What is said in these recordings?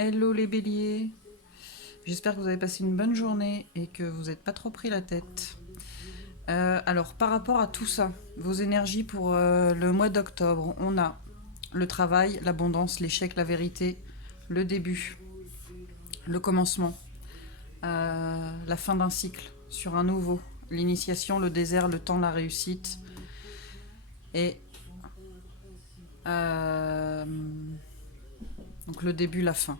Hello les béliers, j'espère que vous avez passé une bonne journée et que vous n'êtes pas trop pris la tête. Alors par rapport à tout ça, vos énergies pour le mois d'octobre, on a le travail, l'abondance, l'échec, la vérité, le début, le commencement, la fin d'un cycle sur un nouveau, l'initiation, le désert, le temps, la réussite et euh, donc le début, la fin.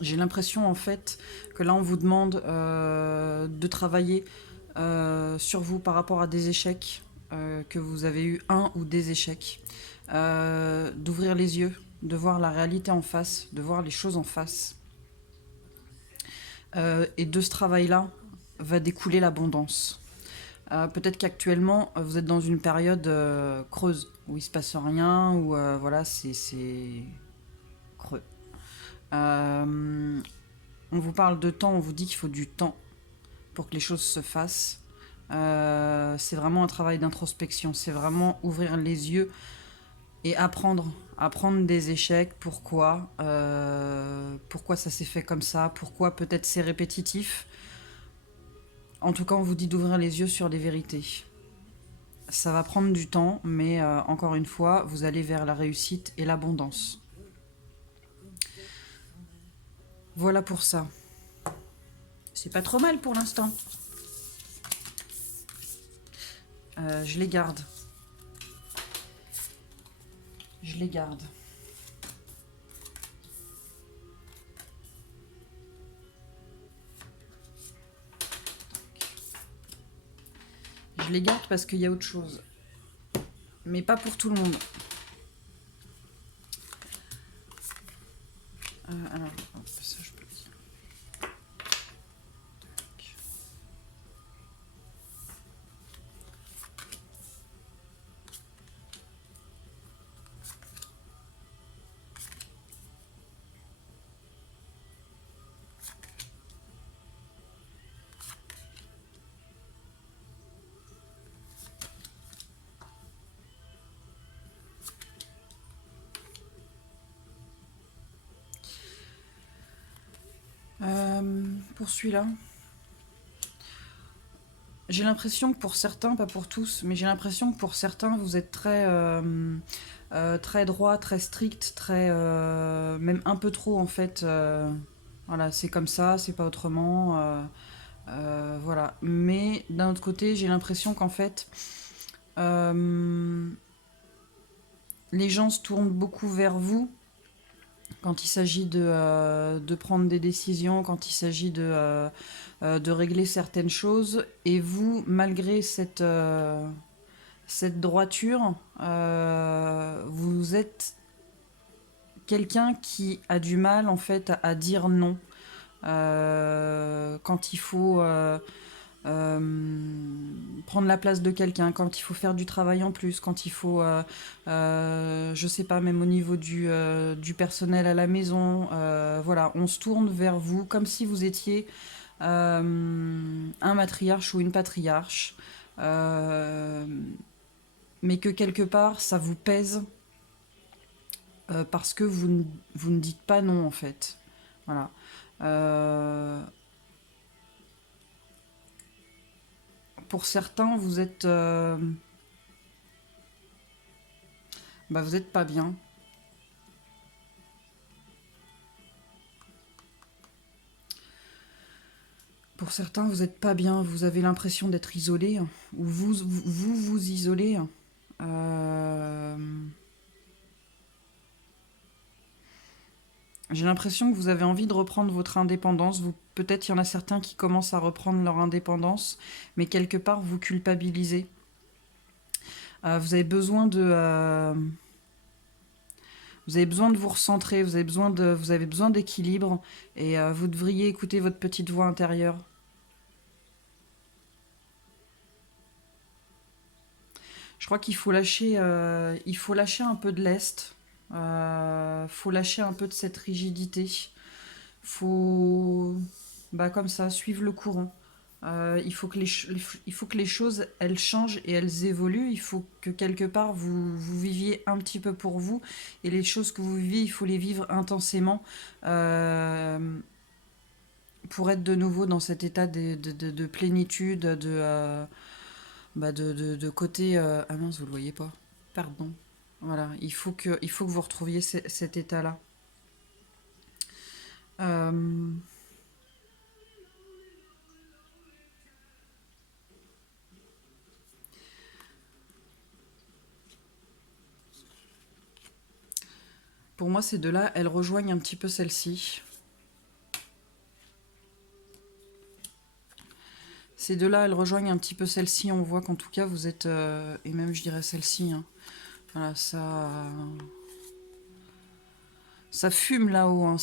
J'ai l'impression en fait que là on vous demande de travailler sur vous par rapport à des échecs, que vous avez eu un ou des échecs, d'ouvrir les yeux, de voir la réalité en face, de voir les choses en face. Et de ce travail-là va découler l'abondance. Peut-être qu'actuellement vous êtes dans une période creuse où il se passe rien, où voilà c'est creux. On vous parle de temps, on vous dit qu'il faut du temps pour que les choses se fassent. C'est vraiment un travail d'introspection, c'est vraiment ouvrir les yeux et apprendre des échecs, pourquoi ça s'est fait comme ça, pourquoi peut-être c'est répétitif. En tout cas, on vous dit d'ouvrir les yeux sur les vérités. Ça va prendre du temps, mais encore une fois, vous allez vers la réussite et l'abondance. Voilà pour ça. C'est pas trop mal pour l'instant. Je les garde. Je les garde. Je les garde parce qu'il y a autre chose. Mais pas pour tout le monde. Alors, ça je peux le dire. Pour celui-là, j'ai l'impression que pour certains, pas pour tous, mais j'ai l'impression que pour certains, vous êtes très droit, très strict, même un peu trop en fait. Voilà, c'est comme ça, c'est pas autrement. Voilà. Mais d'un autre côté, j'ai l'impression qu'en fait, euh, les gens se tournent beaucoup vers vous quand il s'agit de prendre des décisions, quand il s'agit de régler certaines choses. Et vous, malgré cette droiture, vous êtes quelqu'un qui a du mal en fait à dire non quand il faut prendre la place de quelqu'un, quand il faut faire du travail en plus, quand il faut, je sais pas, même au niveau du personnel à la maison, voilà, on se tourne vers vous comme si vous étiez un matriarche ou une patriarche, euh, mais que quelque part ça vous pèse parce que vous ne dites pas non en fait. Voilà. Euh, pour certains, vous êtes pas bien. Pour certains, vous êtes pas bien. Vous avez l'impression d'être isolé, ou vous isolez. Euh, J'ai l'impression que vous avez envie de reprendre votre indépendance. Peut-être il y en a certains qui commencent à reprendre leur indépendance, mais quelque part vous culpabilisez. Vous avez besoin de vous recentrer. Vous avez besoin d'équilibre, et vous devriez écouter votre petite voix intérieure. Je crois il faut lâcher un peu de lest. Faut lâcher un peu de cette rigidité. Faut, comme ça, suivre le courant. Il faut que les choses, elles changent et elles évoluent. Il faut que quelque part, vous viviez un petit peu pour vous. Et les choses que vous vivez, il faut les vivre intensément pour être de nouveau dans cet état de plénitude, de côté... Ah mince, vous le voyez pas. Pardon. Voilà, il faut que vous retrouviez cet état-là. Euh, pour moi, ces deux-là, elles rejoignent un petit peu celle-ci. Ces deux-là, elles rejoignent un petit peu celle-ci. On voit qu'en tout cas, vous êtes... et même, je dirais celle-ci. Hein. Voilà, ça fume là-haut. Hein.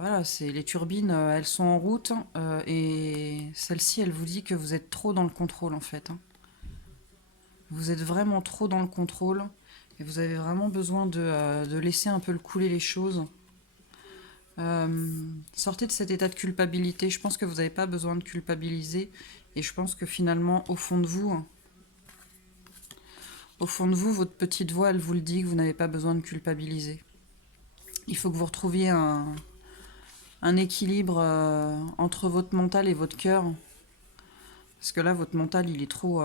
Voilà, les turbines, elles sont en route. Et celle-ci, elle vous dit que vous êtes trop dans le contrôle, en fait. Hein. Vous êtes vraiment trop dans le contrôle. Et vous avez vraiment besoin de laisser un peu couler les choses. Sortez de cet état de culpabilité. Je pense que vous n'avez pas besoin de culpabiliser. Et je pense que finalement, au fond de vous, votre petite voix, elle vous le dit que vous n'avez pas besoin de culpabiliser. Il faut que vous retrouviez un équilibre entre votre mental et votre cœur. Parce que là, votre mental, il est trop...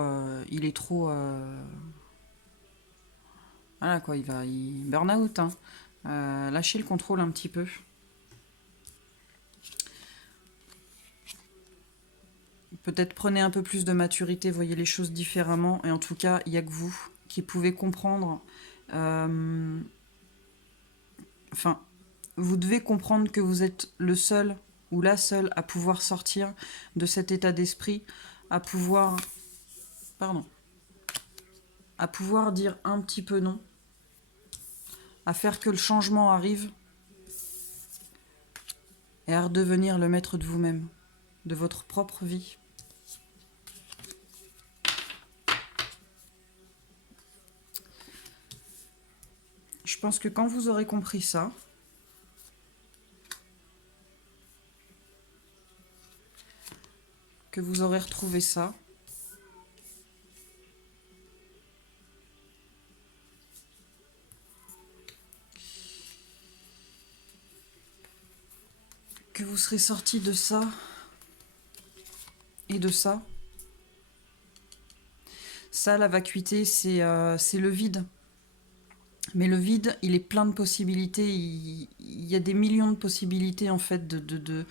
voilà quoi, il burn out. Hein. Lâchez le contrôle un petit peu. Peut-être prenez un peu plus de maturité, voyez les choses différemment. Et en tout cas, il n'y a que vous qui pouvez comprendre. Enfin, vous devez comprendre que vous êtes le seul ou la seule à pouvoir sortir de cet état d'esprit, à pouvoir... Pardon. À pouvoir dire un petit peu non. À faire que le changement arrive. Et à redevenir le maître de vous-même, de votre propre vie. Je pense que quand vous aurez compris ça, que vous aurez retrouvé ça, que vous serez sorti de ça et de ça. Ça, la vacuité, c'est le vide. Mais le vide, il est plein de possibilités. Il y a des millions de possibilités, en fait, de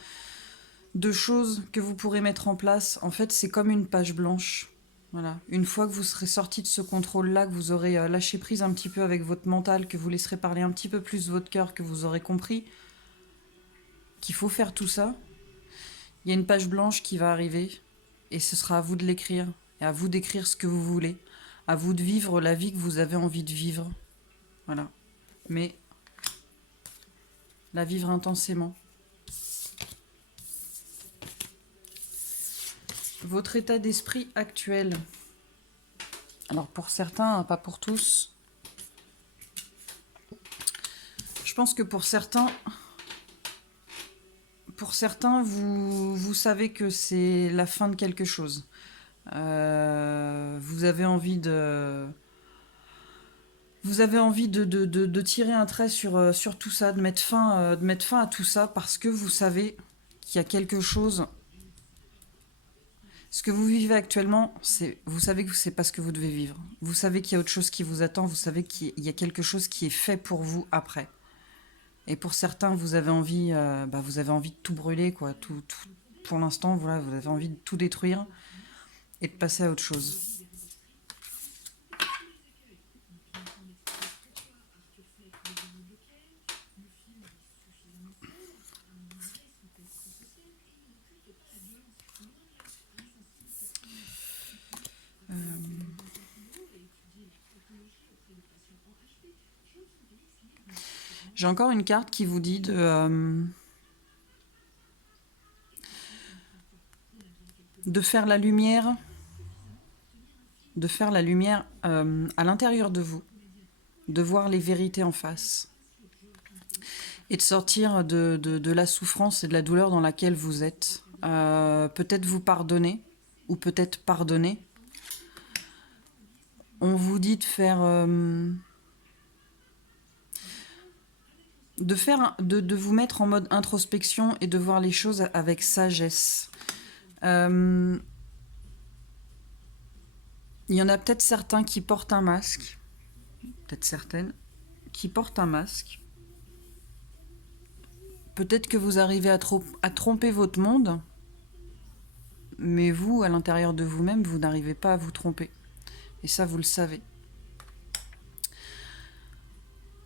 choses que vous pourrez mettre en place. En fait, c'est comme une page blanche. Voilà. Une fois que vous serez sorti de ce contrôle-là, que vous aurez lâché prise un petit peu avec votre mental, que vous laisserez parler un petit peu plus votre cœur, que vous aurez compris qu'il faut faire tout ça, il y a une page blanche qui va arriver et ce sera à vous de l'écrire et à vous d'écrire ce que vous voulez, à vous de vivre la vie que vous avez envie de vivre. Voilà. Mais la vivre intensément. Votre état d'esprit actuel. Alors pour certains, pas pour tous. Je pense que pour certains, vous savez que c'est la fin de quelque chose. Vous avez envie de tirer un trait sur tout ça, de mettre fin à tout ça, parce que vous savez qu'il y a quelque chose. Ce que vous vivez actuellement, vous savez que c'est pas ce que vous devez vivre. Vous savez qu'il y a autre chose qui vous attend, vous savez qu'il y a quelque chose qui est fait pour vous après. Et pour certains, vous avez envie de tout brûler, quoi. Tout, pour l'instant, voilà, vous avez envie de tout détruire et de passer à autre chose. J'ai encore une carte qui vous dit de faire la lumière, à l'intérieur de vous, de voir les vérités en face et de sortir de la souffrance et de la douleur dans laquelle vous êtes. peut-être vous pardonner, ou peut-être pardonner. On vous dit de vous mettre en mode introspection et de voir les choses avec sagesse. Il y en a peut-être certains qui portent un masque, peut-être certaines, qui portent un masque. Peut-être que vous arrivez à tromper votre monde, mais vous, à l'intérieur de vous-même, vous n'arrivez pas à vous tromper. Et ça, vous le savez.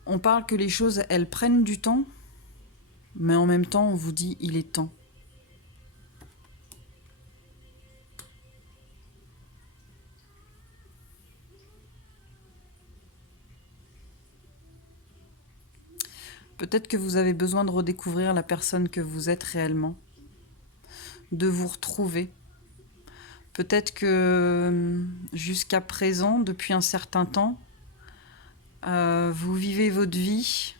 On parle que les choses, elles prennent du temps, mais en même temps, on vous dit, il est temps. Peut-être que vous avez besoin de redécouvrir la personne que vous êtes réellement, de vous retrouver. Peut-être que jusqu'à présent, depuis un certain temps, vous vivez votre vie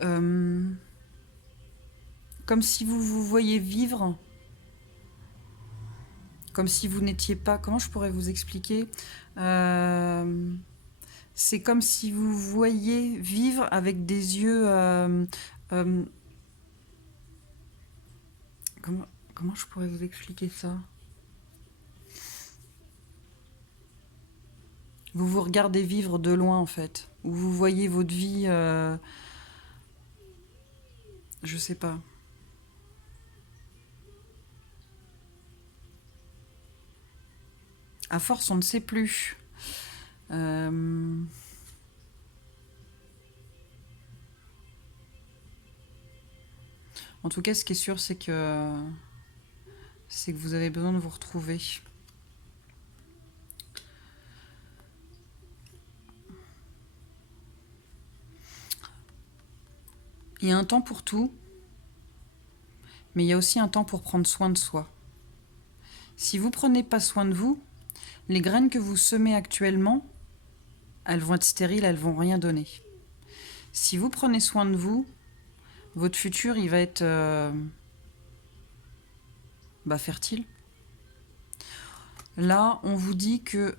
comme si vous vous voyiez vivre, comme si vous n'étiez pas... Comment je pourrais vous expliquer c'est comme si vous voyiez vivre avec des yeux... comment je pourrais vous expliquer ça? Vous vous regardez vivre de loin, en fait. Ou vous voyez votre vie... je sais pas. À force, on ne sait plus. En tout cas, ce qui est sûr, c'est que vous avez besoin de vous retrouver. Il y a un temps pour tout, mais il y a aussi un temps pour prendre soin de soi. Si vous ne prenez pas soin de vous, les graines que vous semez actuellement, elles vont être stériles, elles vont rien donner. Si vous prenez soin de vous, votre futur, il va être fertile. Là, on vous dit que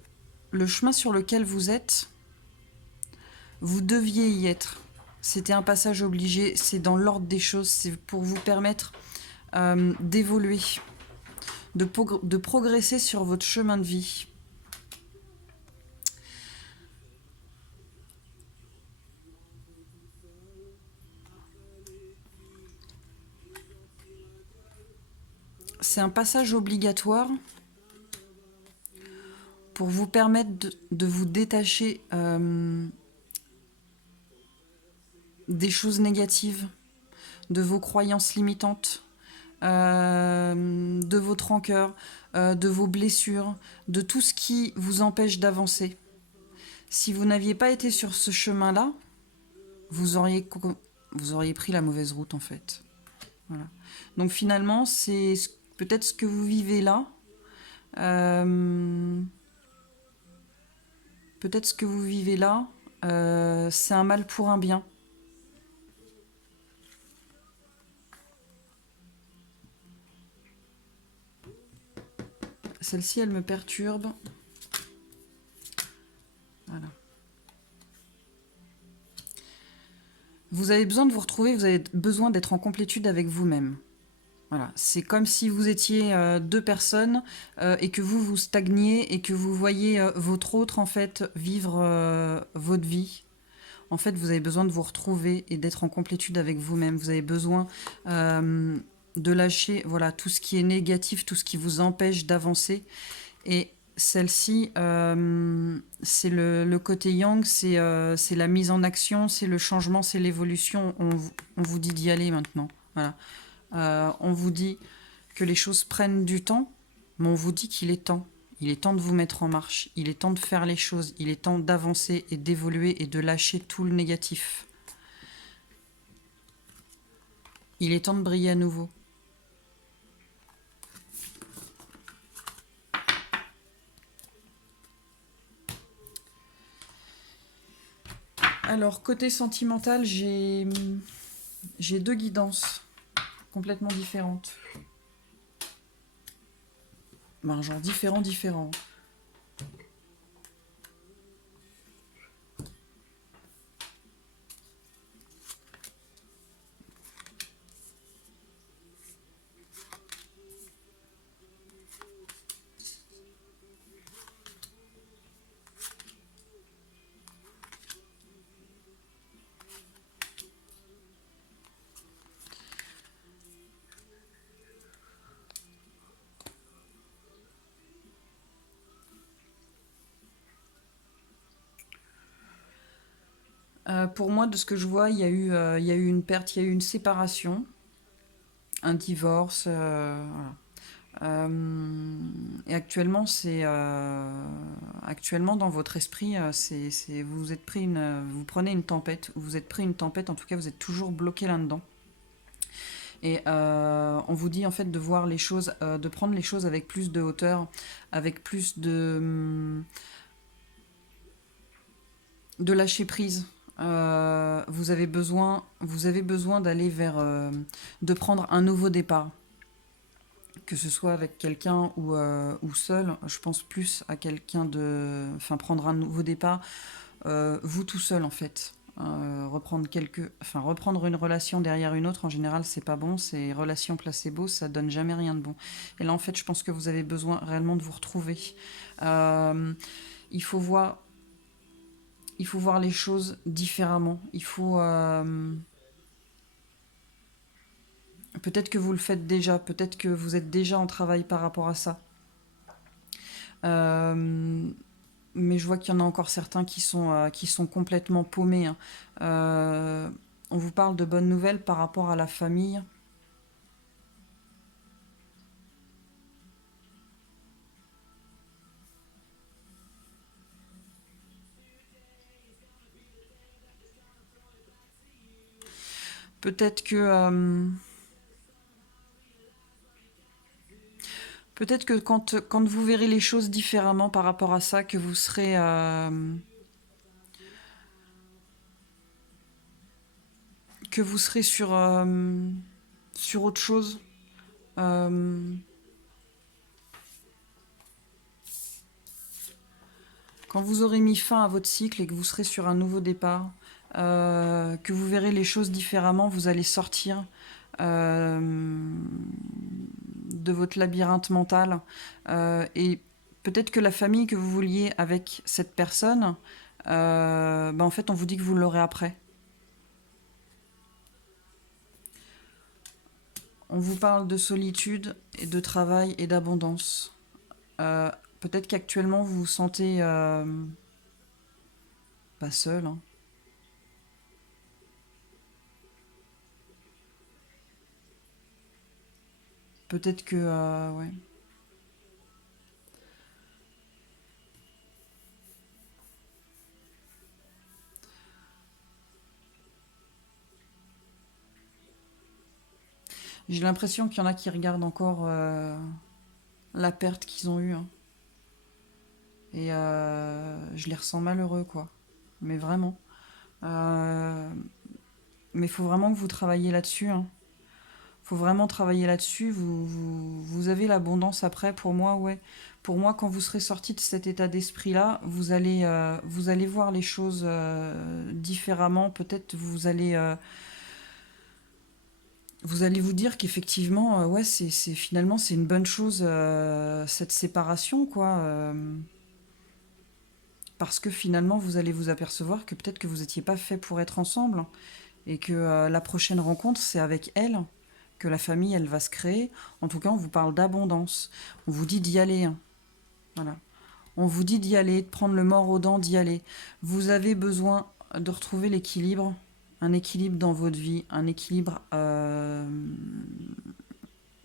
le chemin sur lequel vous êtes, vous deviez y être. C'était un passage obligé, c'est dans l'ordre des choses, c'est pour vous permettre d'évoluer, de progresser sur votre chemin de vie. C'est un passage obligatoire pour vous permettre de vous détacher des choses négatives, de vos croyances limitantes, de votre rancœur, de vos blessures, de tout ce qui vous empêche d'avancer. Si vous n'aviez pas été sur ce chemin-là, vous auriez pris la mauvaise route, en fait. Voilà. Donc finalement, c'est peut-être ce que vous vivez là. Peut-être ce que vous vivez là, c'est un mal pour un bien. Celle-ci, elle me perturbe. Voilà. Vous avez besoin de vous retrouver, vous avez besoin d'être en complétude avec vous-même. Voilà. C'est comme si vous étiez deux personnes et que vous stagniez et que vous voyez votre autre, en fait, vivre votre vie. En fait, vous avez besoin de vous retrouver et d'être en complétude avec vous-même. Vous avez besoin de lâcher tout ce qui est négatif, tout ce qui vous empêche d'avancer. Et celle-ci, c'est le côté yang, c'est la mise en action, c'est le changement, c'est l'évolution. On vous dit d'y aller maintenant. Voilà. On vous dit que les choses prennent du temps, mais on vous dit qu'il est temps. Il est temps de vous mettre en marche, il est temps de faire les choses, il est temps d'avancer et d'évoluer et de lâcher tout le négatif. Il est temps de briller à nouveau. Alors, côté sentimental, j'ai J'ai deux guidances complètement différentes. Ben, genre différents. Pour moi, de ce que je vois, il y a eu une perte, il y a eu une séparation, un divorce. Voilà. Et actuellement, actuellement dans votre esprit, vous êtes pris vous prenez une tempête, ou vous êtes pris une tempête. En tout cas, vous êtes toujours bloqué là-dedans. Et on vous dit en fait de voir les choses, de prendre les choses avec plus de hauteur, avec plus de lâcher prise. Vous avez besoin d'aller vers, de prendre un nouveau départ, que ce soit avec quelqu'un ou seul. Je pense plus à quelqu'un enfin prendre un nouveau départ, vous tout seul en fait. Reprendre une relation derrière une autre, en général, c'est pas bon. Ces relations placebo, ça donne jamais rien de bon. Et là, en fait, je pense que vous avez besoin réellement de vous retrouver. Euh, il faut voir il faut voir les choses différemment. Peut-être que vous le faites déjà, peut-être que vous êtes déjà en travail par rapport à ça. Euh, mais je vois qu'il y en a encore certains qui sont complètement paumés, hein. On vous parle de bonnes nouvelles par rapport à la famille. Peut-être que, peut-être que quand vous verrez les choses différemment par rapport à ça, que vous serez sur autre chose. Euh, Quand vous aurez mis fin à votre cycle et que vous serez sur un nouveau départ, que vous verrez les choses différemment, vous allez sortir euh, de votre labyrinthe mental. Et peut-être que la famille que vous vouliez avec cette personne, en fait, on vous dit que vous l'aurez après. On vous parle de solitude et de travail et d'abondance. Euh, Peut-être qu'actuellement vous vous sentez pas seul, hein. Peut-être que ouais. J'ai l'impression qu'il y en a qui regardent encore la perte qu'ils ont eue, hein. Et je les ressens malheureux, quoi. Mais vraiment. Euh, mais il faut vraiment que vous travailliez là-dessus, hein. Faut vraiment travailler là-dessus. Vous avez l'abondance après, pour moi, ouais. Pour moi, quand vous serez sorti de cet état d'esprit-là, vous allez voir les choses différemment. Peut-être vous allez vous dire qu'effectivement, ouais, finalement, c'est une bonne chose, cette séparation, quoi. Parce que finalement, vous allez vous apercevoir que peut-être que vous n'étiez pas fait pour être ensemble et que la prochaine rencontre, c'est avec elle, que la famille, elle va se créer. En tout cas, on vous parle d'abondance. On vous dit d'y aller, hein. Voilà. On vous dit d'y aller, de prendre le mors aux dents, d'y aller. Vous avez besoin de retrouver l'équilibre, un équilibre dans votre vie, un équilibre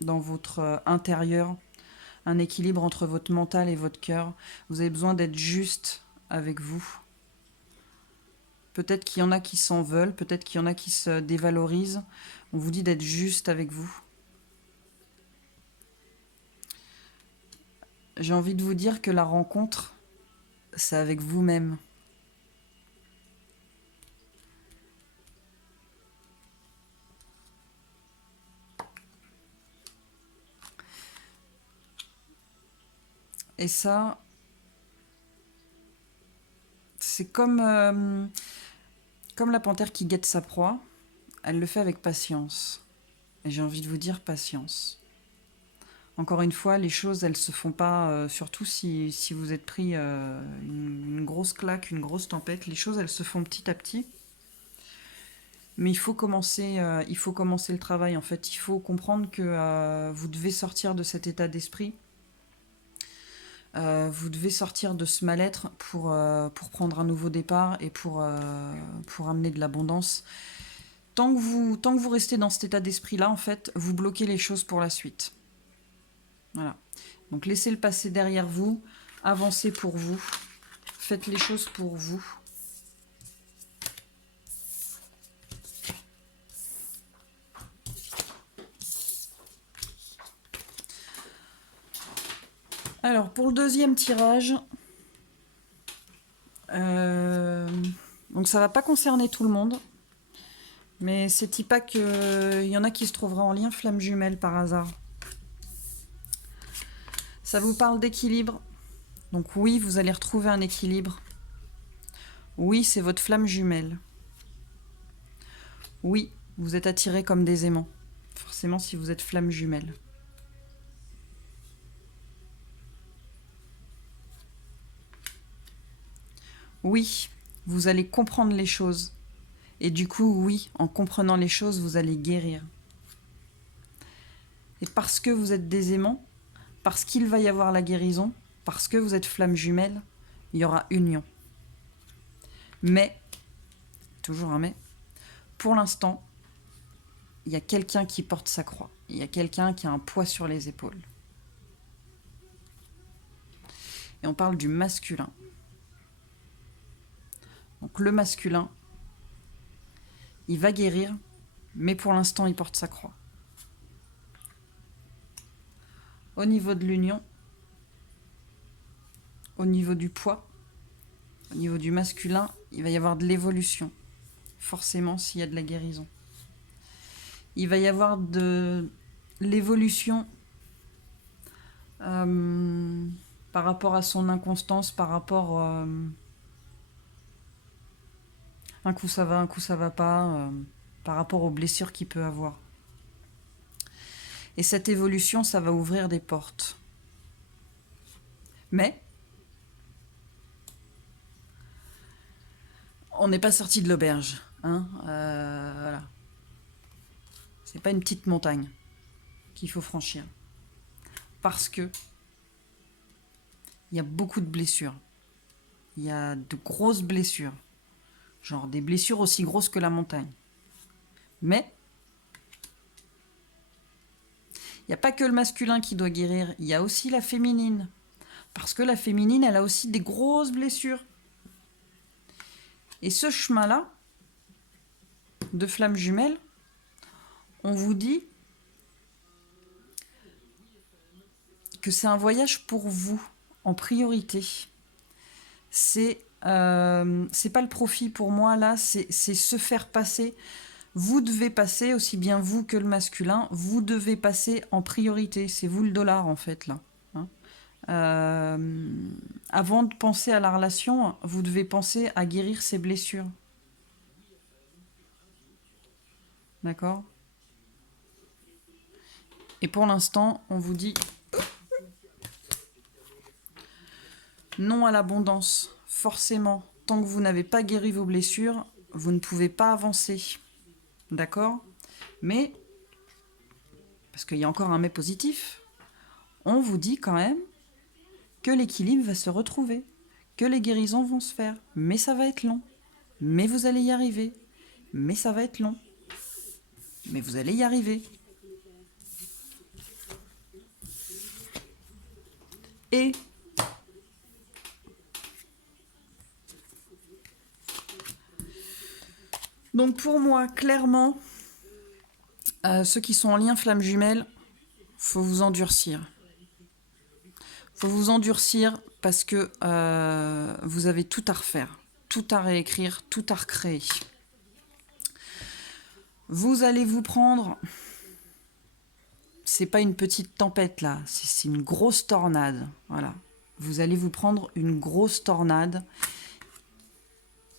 dans votre intérieur, un équilibre entre votre mental et votre cœur. Vous avez besoin d'être juste avec vous. Peut-être qu'il y en a qui s'en veulent, peut-être qu'il y en a qui se dévalorisent. On vous dit d'être juste avec vous. J'ai envie de vous dire que la rencontre, c'est avec vous-même. Et ça, c'est comme la panthère qui guette sa proie. Elle le fait avec patience. Et j'ai envie de vous dire patience. Encore une fois, les choses, elles se font pas, surtout si vous êtes pris une grosse claque, une grosse tempête, les choses, elles se font petit à petit. Mais il faut commencer le travail, en fait. Il faut comprendre que vous devez sortir de cet état d'esprit. Vous devez sortir de ce mal-être pour prendre un nouveau départ et pour amener de l'abondance. Tant que vous restez dans cet état d'esprit-là, en fait, vous bloquez les choses pour la suite. Voilà. Donc laissez le passé derrière vous, avancez pour vous, faites les choses pour vous. Alors pour le deuxième tirage, donc ça va pas concerner tout le monde, mais c'est typa qu'il y en a qui se trouvera en lien flamme jumelle par hasard. Ça vous parle d'équilibre. Donc oui, vous allez retrouver un équilibre. Oui, c'est votre flamme jumelle. Oui, vous êtes attirés comme des aimants. Forcément si vous êtes flamme jumelle. Oui, vous allez comprendre les choses. Et du coup, oui, en comprenant les choses, vous allez guérir. Et parce que vous êtes des aimants, parce qu'il va y avoir la guérison, parce que vous êtes flamme jumelle, il y aura union. Mais, toujours un mais, pour l'instant, il y a quelqu'un qui porte sa croix. Il y a quelqu'un qui a un poids sur les épaules. Et on parle du masculin. Donc le masculin, il va guérir, mais pour l'instant, il porte sa croix. Au niveau de l'union, au niveau du poids, au niveau du masculin, il va y avoir de l'évolution. Forcément, s'il y a de la guérison. Il va y avoir de l'évolution par rapport à son inconstance, par rapport... un coup ça va pas, par rapport aux blessures qu'il peut avoir. Et cette évolution, ça va ouvrir des portes. Mais on n'est pas sorti de l'auberge. Hein, voilà. C'est pas une petite montagne qu'il faut franchir. Parce que il y a beaucoup de blessures. Il y a de grosses blessures. Genre des blessures aussi grosses que la montagne. Mais il n'y a pas que le masculin qui doit guérir, il y a aussi la féminine. Parce que la féminine, elle a aussi des grosses blessures. Et ce chemin-là, de flamme jumelle, on vous dit que c'est un voyage pour vous, en priorité. C'est pas le profit pour moi, là, c'est se faire passer. Vous devez passer, aussi bien vous que le masculin, vous devez passer en priorité. C'est vous le dollar, en fait, là. Hein. Avant de penser à la relation, vous devez penser à guérir ses blessures. D'accord ? Et pour l'instant, on vous dit non à l'abondance. Forcément, tant que vous n'avez pas guéri vos blessures, vous ne pouvez pas avancer. D'accord ? Mais, parce qu'il y a encore un mais positif, on vous dit quand même que l'équilibre va se retrouver, que les guérisons vont se faire. Mais ça va être long. Mais vous allez y arriver. Mais ça va être long. Mais vous allez y arriver. Et donc pour moi, clairement, ceux qui sont en lien flamme jumelle, faut vous endurcir. Faut vous endurcir parce que vous avez tout à refaire, tout à réécrire, tout à recréer. Vous allez vous prendre... C'est pas une petite tempête là, c'est une grosse tornade. Voilà. Vous allez vous prendre une grosse tornade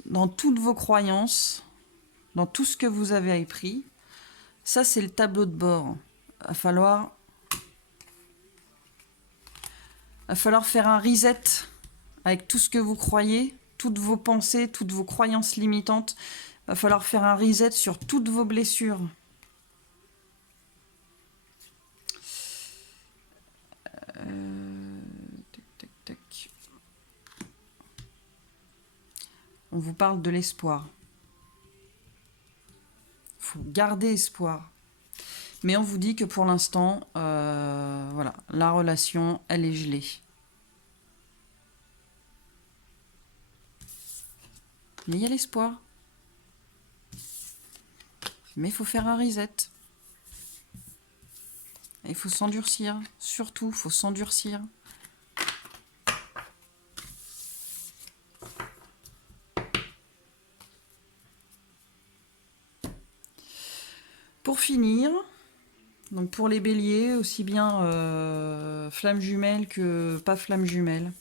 dans toutes vos croyances, dans tout ce que vous avez appris. Ça, c'est le tableau de bord. Il va falloir faire un reset avec tout ce que vous croyez, toutes vos pensées, toutes vos croyances limitantes. Il va falloir faire un reset sur toutes vos blessures. Tac, tac, tac. On vous parle de l'espoir. Il faut garder espoir. Mais on vous dit que pour l'instant, voilà, la relation, elle est gelée. Mais il y a l'espoir. Mais il faut faire un reset. Il faut s'endurcir. Surtout, il faut s'endurcir. Pour finir, donc pour les béliers, aussi bien flamme jumelle que pas flamme jumelle.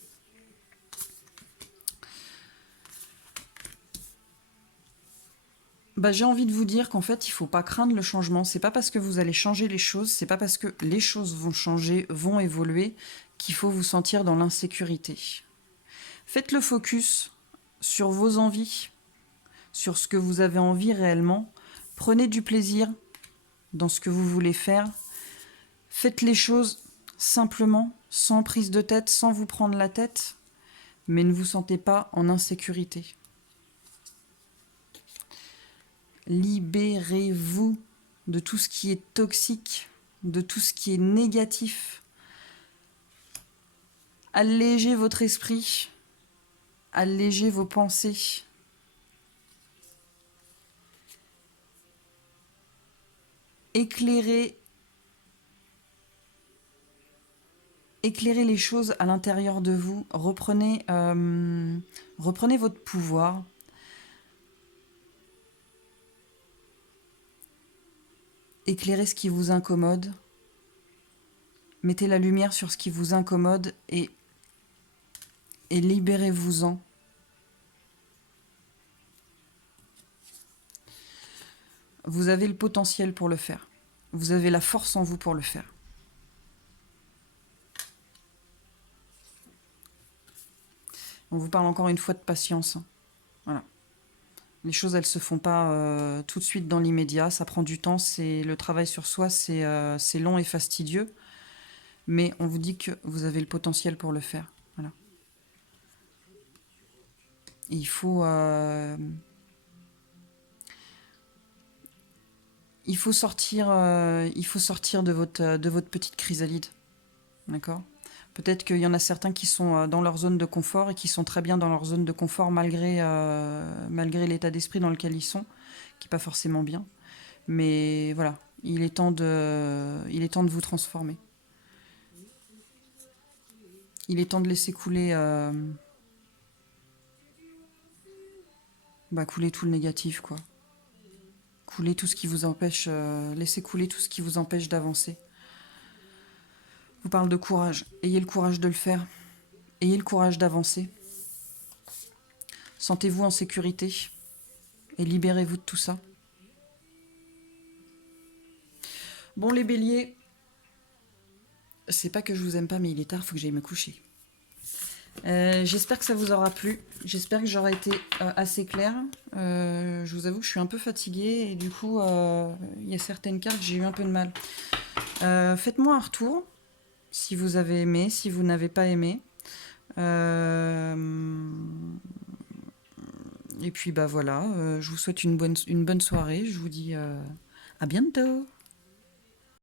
Bah, j'ai envie de vous dire qu'en fait, il faut pas craindre le changement. C'est pas parce que vous allez changer les choses, c'est pas parce que les choses vont changer, vont évoluer, qu'il faut vous sentir dans l'insécurité. Faites le focus sur vos envies, sur ce que vous avez envie réellement. Prenez du plaisir dans ce que vous voulez faire. Faites les choses simplement, sans prise de tête, sans vous prendre la tête, mais ne vous sentez pas en insécurité. Libérez-vous de tout ce qui est toxique, de tout ce qui est négatif. Allégez votre esprit, allégez vos pensées. Éclairez les choses à l'intérieur de vous. Reprenez votre pouvoir. Éclairez ce qui vous incommode. Mettez la lumière sur ce qui vous incommode et libérez-vous-en. Vous avez le potentiel pour le faire. Vous avez la force en vous pour le faire. On vous parle encore une fois de patience. Voilà. Les choses, elles se font pas tout de suite dans l'immédiat. Ça prend du temps. Le travail sur soi, c'est long et fastidieux. Mais on vous dit que vous avez le potentiel pour le faire. Voilà. Et il faut sortir de votre petite chrysalide. D'accord ? Peut-être qu'il y en a certains qui sont dans leur zone de confort et qui sont très bien dans leur zone de confort malgré l'état d'esprit dans lequel ils sont, qui n'est pas forcément bien. Mais voilà, il est temps de vous transformer. Il est temps de laisser couler, couler tout le négatif, quoi. Couler tout ce qui vous empêche, laissez couler tout ce qui vous empêche d'avancer. Je vous parle de courage. Ayez le courage de le faire. Ayez le courage d'avancer. Sentez-vous en sécurité et libérez-vous de tout ça. Bon, les béliers, c'est pas que je vous aime pas, mais il est tard, il faut que j'aille me coucher. J'espère que ça vous aura plu. J'espère que j'aurai été assez claire. Je vous avoue que je suis un peu fatiguée et du coup, il y a certaines cartes, j'ai eu un peu de mal. Faites-moi un retour. Si vous avez aimé, si vous n'avez pas aimé. Et puis voilà, je vous souhaite une bonne soirée. Je vous dis à bientôt.